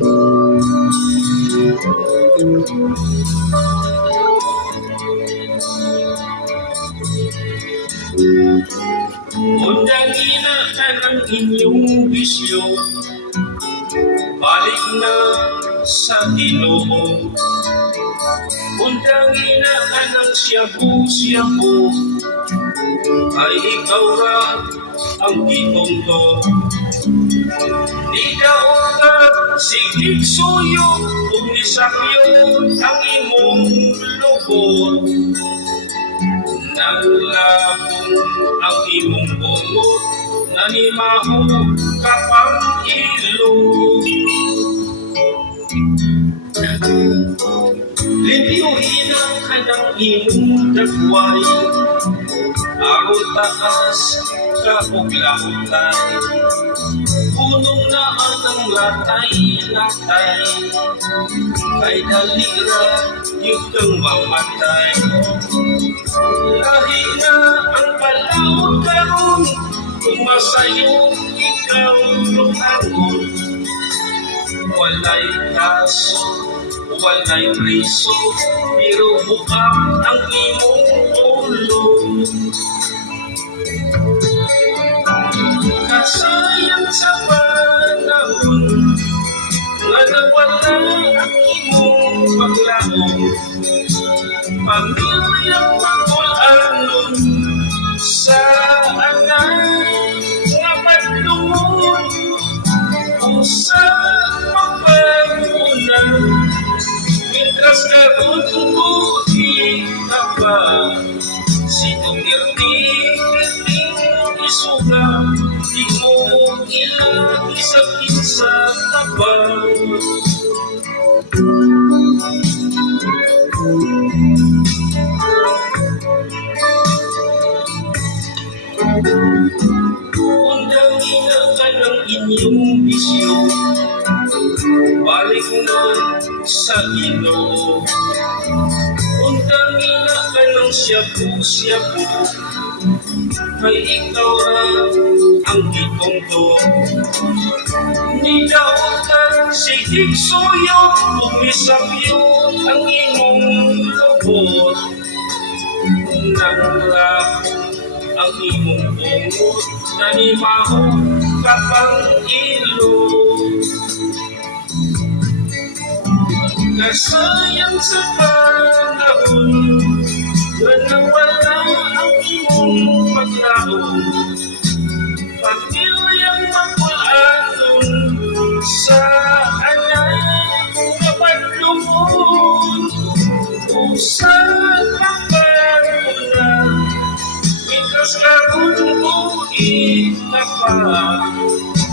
Undang inaan ang inyong bisyo, balik na sa Ginoo. Undang inaan ang siyabu-siyabu, ay ikaw ra ang gitongto. Di daot ka sigig suyo, ug nisakyo ang imong lubot. Naglabong ang imong bungot, nanimaho ka pang ilog. Libyuhin ang kanang imong dagway, aron taas ka og lahutay. Punong na ang latay-latay, kay dalira yung kang mamatay. Lahi na ang palaot karon, kung masayo ikaw lutangon. Walay kaso, walay priso, pero buang ang imong ulo. Kasayang sa panahon, nga nawala ang imong paglaong. Pamilyang magulanon sa anay nga madlungon, usa mapaguna. Mientras karon buhi ka pa, si Duterte isuga, di mo ilang isakit sa tabang. Undang inaan ang inyong bisyo, balik na sa Ginoo. Undang inaan ang siyabu-siyabu, kay ikaw ra ang gitongto. Ni daotan sigig suyo, umisakyo ang imong lubot. Naglabong ang imong bungot, nanimaho ka pang ilog. Nasayang sa panahon, nga nawala ang imong paglaong. Pamilyang magulanon sa anay nga madlungon, usa mapaguna. Mientras karon buhi ka pa,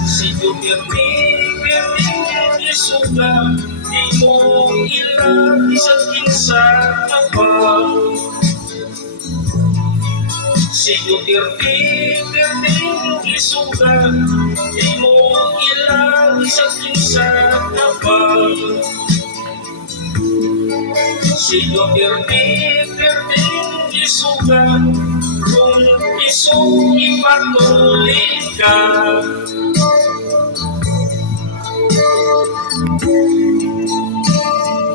si Duterte isuga, di mo ilang isakit sa tabang. Si Duterte isuga, di mo ilang isakit sa tabang. Si Duterte isuga, kung isong ipatuloy ka.